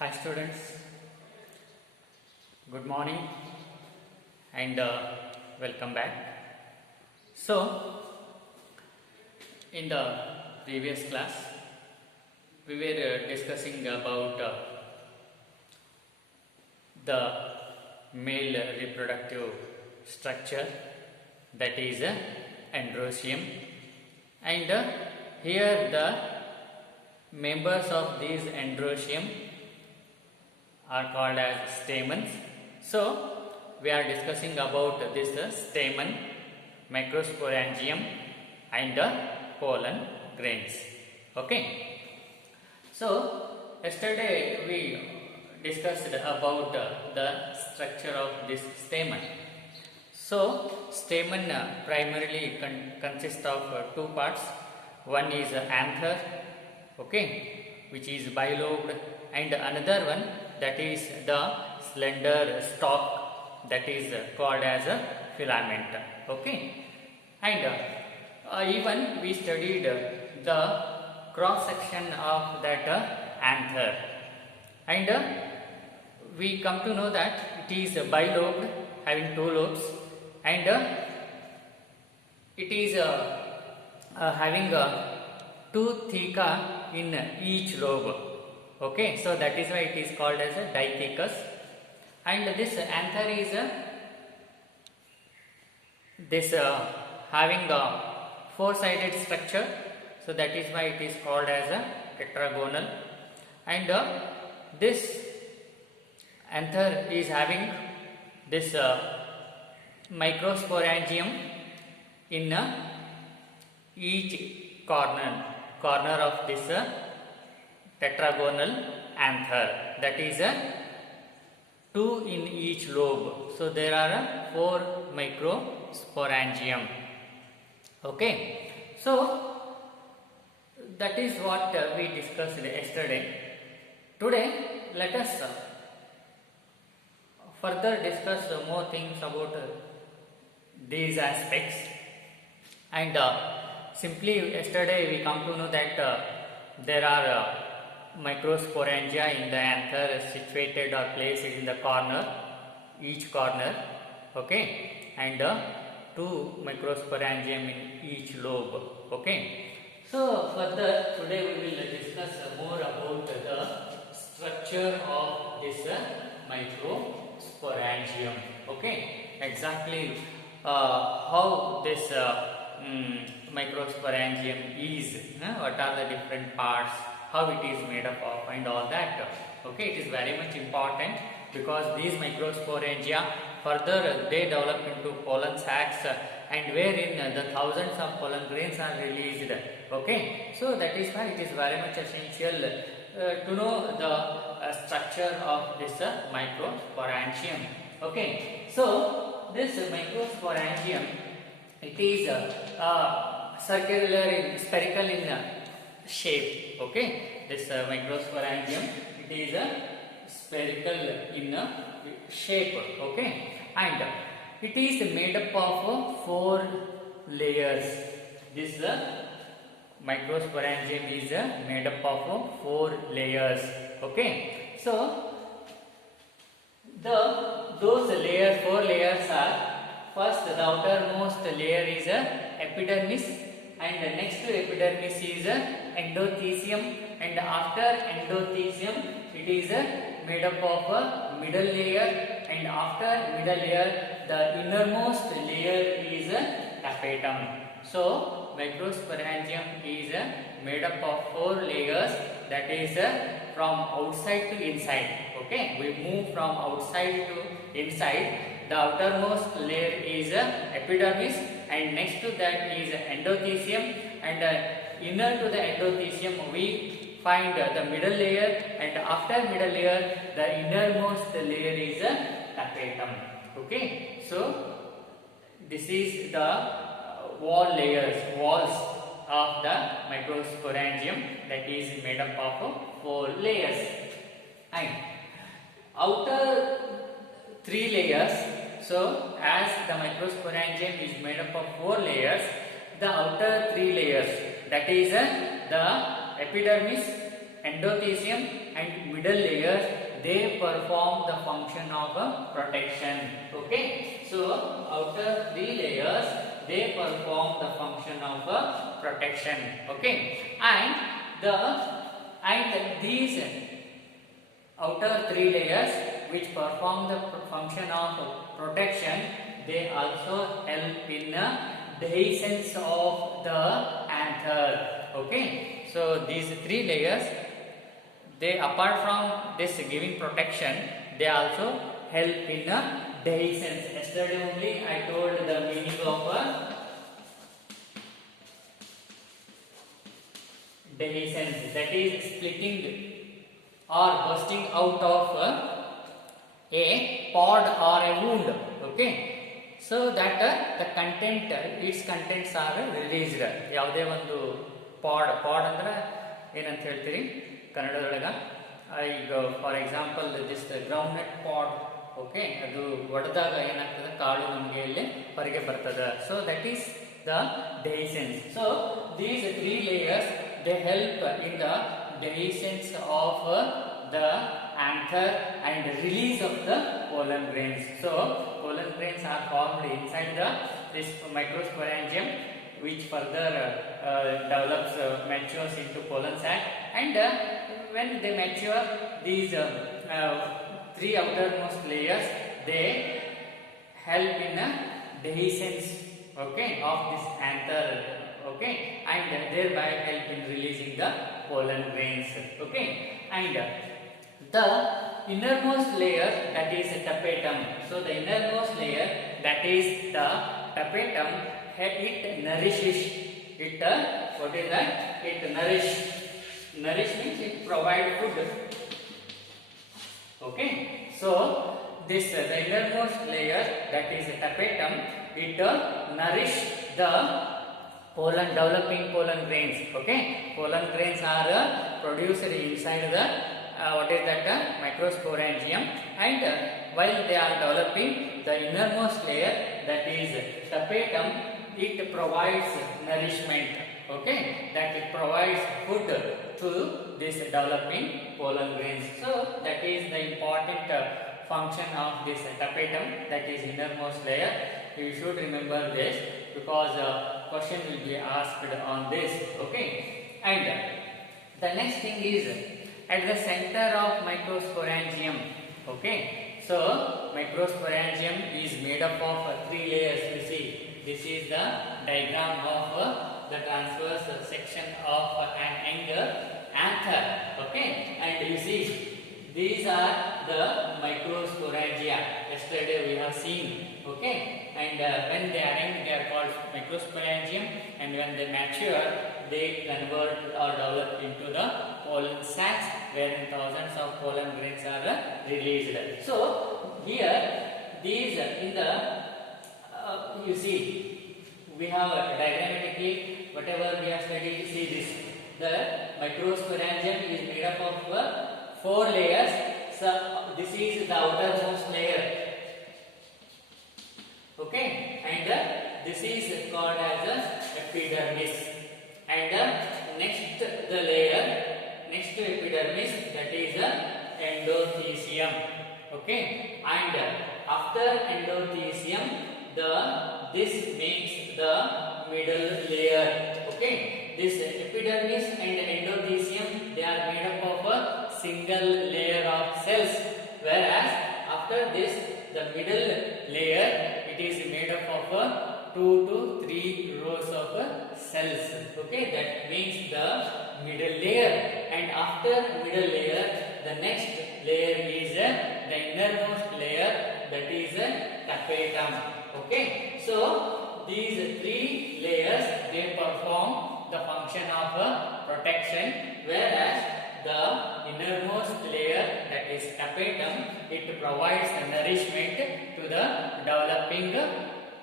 Hi students, good morning and welcome back. So, in the previous class, we were discussing about the male reproductive structure, that is androecium, and here the members of these androecium are called as stamens. So, we are discussing about this stamen, microsporangium and pollen grains. Okay. So, yesterday we discussed about the structure of this stamen. So, stamen primarily consists of two parts. One is anther, okay, which is bilobed, and another one, that is the slender stalk, that is called as a filament, okay. And even we studied the cross section of that anther, and we come to know that it is bilobed, having two lobes, and it is having two theca in each lobe. Okay, so that is why it is called as a dithecus. And this anther is having a four-sided structure, so that is why it is called as a tetragonal. And this anther is having this microsporangium in each corner of this tetragonal anther, that is two in each lobe. So there are four microsporangium. Okay, so that is what we discussed yesterday. Today let us further discuss more things about these aspects. And simply yesterday we come to know that there are microsporangia in the anther situated or placed in the corner, each corner, okay, and two microsporangium in each lobe, okay. So further today we will discuss more about the structure of this microsporangium, okay, exactly how this microsporangium is, what are the different parts, how it is made up of, and all that. Okay, it is very much important because these microsporangia further they develop into pollen sacs, and wherein the thousands of pollen grains are released. Okay, so that is why it is very much essential to know the structure of this microsporangium. Okay, so this microsporangium, it is circular in spherical in shape. Okay, this microsporangium, it is spherical in shape. Okay, and it is made up of four layers. This microsporangium is made up of four layers. Okay, so those layers, four layers are: first, the outermost layer is epidermis, and the next to epidermis is endothecium, and after endothecium it is made up of a middle layer, and after middle layer the innermost layer is tapetum. So microsporangium is made up of four layers, that is from outside to inside. Okay, we move from outside to inside. The outermost layer is epidermis, and next to that is endothecium, and inner to the endothecium we find the middle layer, and after middle layer the innermost layer is tapetum. Okay, so this is the walls of the microsporangium, that is made up of four layers. And outer three layers, so as the microsporangium is made up of four layers, the outer three layers, that is the epidermis, endothelium and middle layers, they perform the function of a protection. Okay, so outer three layers, they perform the function of a protection. Okay, and these outer three layers which perform the function of protection, they also help in dehiscence of the anther. Okay, so these three layers, they apart from this giving protection, they also help in dehiscence. Yesterday only I told the meaning of dehiscence, that is splitting or bursting out of a pod or a wound. Okay, so that the content, its contents are released. ಯಾವುದೇ ಒಂದು ಪಾಡ್ ಅಂದ್ರೆ ಏನಂತ ಹೇಳ್ತೀರಿ ಕನ್ನಡದೊಳಗ, ಈಗ for example this groundnut pod. Okay, ಅದು ಒಡೆದಾಗ ಏನಾಗ್ತದೆ, ಕಾಳು ನಮಗೆ ಇಲ್ಲಿ ಹೊರಗೆ ಬರ್ತದೆ. So that is the dehiscence. So these three layers, they help in the dehiscence of the anther and release of the pollen grains. So pollen grains are formed inside this microsporangium, which further develops, matures into pollen sac, and when they mature, these three outermost layers, they help in dehiscence, okay, of this anther, okay, and thereby help in releasing the pollen grains. Okay, and the innermost layer, that is tapetum. So the innermost layer, that is the tapetum, it nourishes it. What is that? It nourish means it provide food. Okay, so this the innermost layer, that is tapetum, it nourish the pollen, developing pollen grains. Okay, pollen grains are produced inside the what is that microsporangium, and while they are developing, the innermost layer, that is tapetum, it provides nourishment. Okay, that it provides food to this developing pollen grains. So that is the important function of this tapetum, that is innermost layer. You should remember this because question will be asked on this. Okay, and the next thing is at the center of microsporangium. Okay, so microsporangium is made up of three layers. You see, this is the diagram of the transverse section of an anther. Okay, and you see, these are the microsporangia. Yesterday we have seen. Okay, and when they are young, they are called microsporangium, and when they mature, they convert or develop into the pollen sacs, wherein thousands of pollen grains are released. So here, these in the you see, we have diagrammatically whatever we have studied. See this, the microsporangium is made up of four layers. So this is the outermost layer. Okay, and this is called as epidermis, and next the layer next to epidermis, that is endothelium. Okay, and after endothelium, this makes the middle layer. Okay, this epidermis and endothelium, they are made up of a single layer of cells, whereas after this, the middle layer, it is made up of 2 to 3 rows of cells. Okay, that means the middle layer. And after middle layer, the next layer is the innermost layer, that is tapetum. Okay, so these three layers, they perform the function of protection, whereas the innermost layer, that is tapetum, it provides nourishment to the developing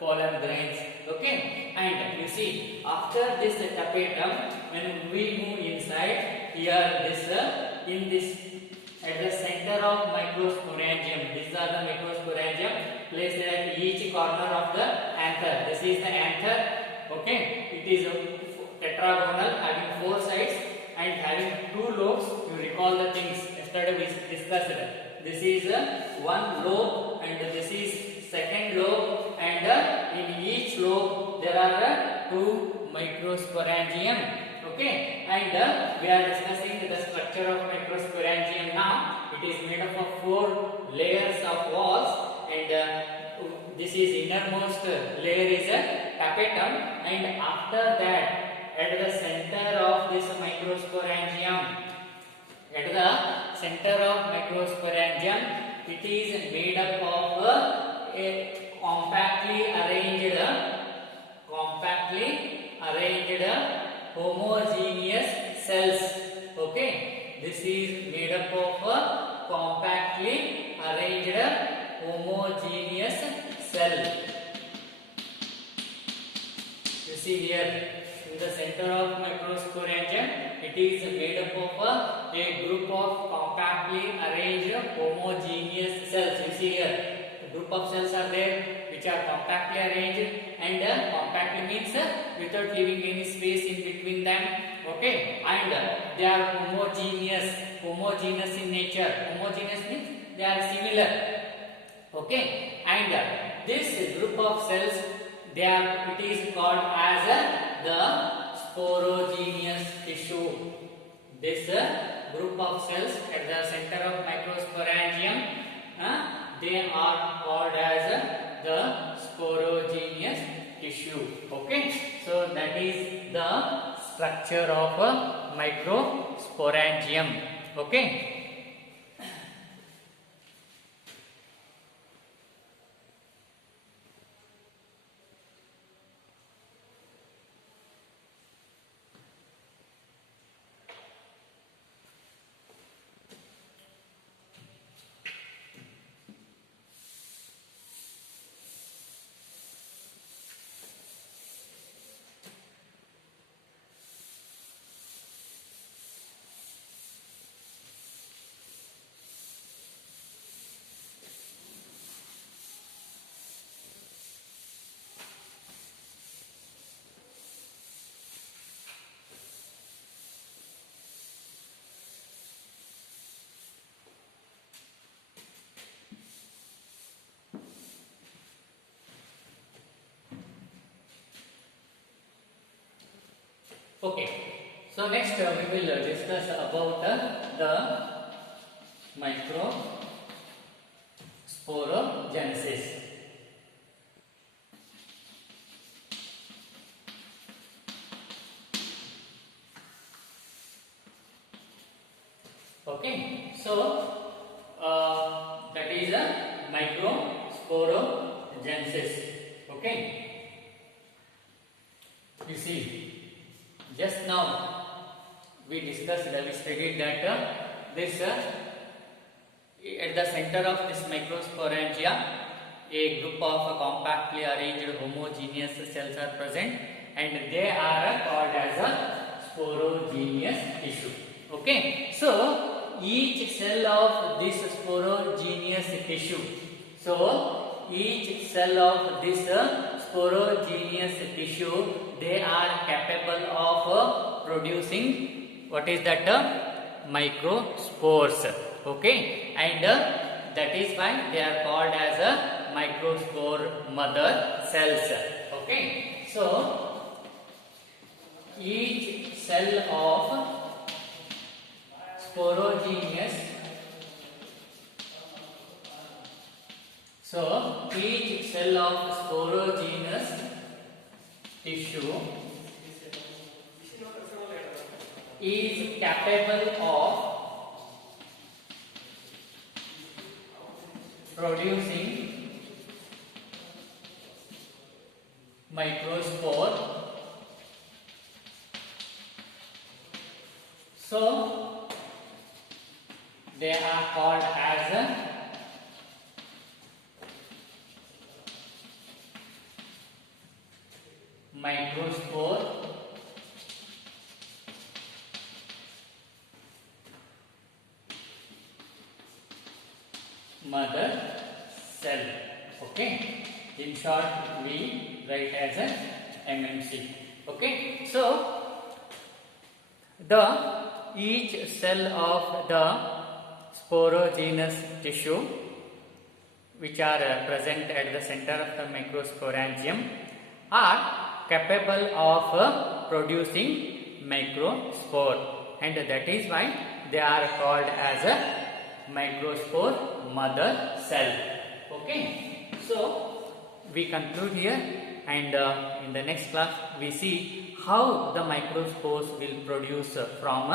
pollen grains. Okay, and you see, after this tapetum, when we move inside, here this in this at the center of microsporangium, these are the microsporangium placed at each corner of the anther. This is the anther. Okay, it is tetragonal, having 4 sides, and having two lobes. You recall the things yesterday we discussed. This is one lobe and this is second lobe, and in each lobe there are two microsporangium. Okay, and we are discussing the structure of microsporangium now. It is made up of 4 layers of walls, and this is innermost layer is a tapetum, and after that at the center of this microsporangium, at the center of microsporangium, it is made up of a compactly arranged homogeneous cells. Okay, this is made up of compactly arranged homogeneous cell. You see here in the center of microsporangium, it is made up of a group of compactly arranged homogeneous cells. You see here, a group of cells are there which are compactly arranged, and compactly means without leaving any space in between them. Okay, and they are homogeneous in nature. Homogeneous means they are similar. Okay, and this group of cells, it is called as the sporogenous tissue. This group of cells at the center of microsporangium, they are called as the sporogenous tissue. Okay, so that is the structure of microsporangium. Okay. Okay, so next we will discuss about the microsporogenesis. Okay, so that is a microsporogenesis. Okay, you see. Just now we studied that this at the center of this microsporangia, a group of compactly arranged homogeneous cells are present, and they are called as a sporogenous tissue. Okay, so each cell of this sporogenous tissue, they are capable of producing what is that microspores. Okay, and that is why they are called as a microspore mother cells. Okay, so each cell of sporogenous tissue is capable of producing microspore. So they are called as microspore mother cell. Okay, in short we write as a MMC. Okay, so the each cell of the sporogenous tissue which are present at the center of the microsporangium are capable of producing microspore, and that is why they are called as a microspore mother cell. Okay, so we conclude here, and in the next class we see how the microspores will produce from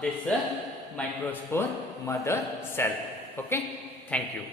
this microspore mother cell. Okay, thank you.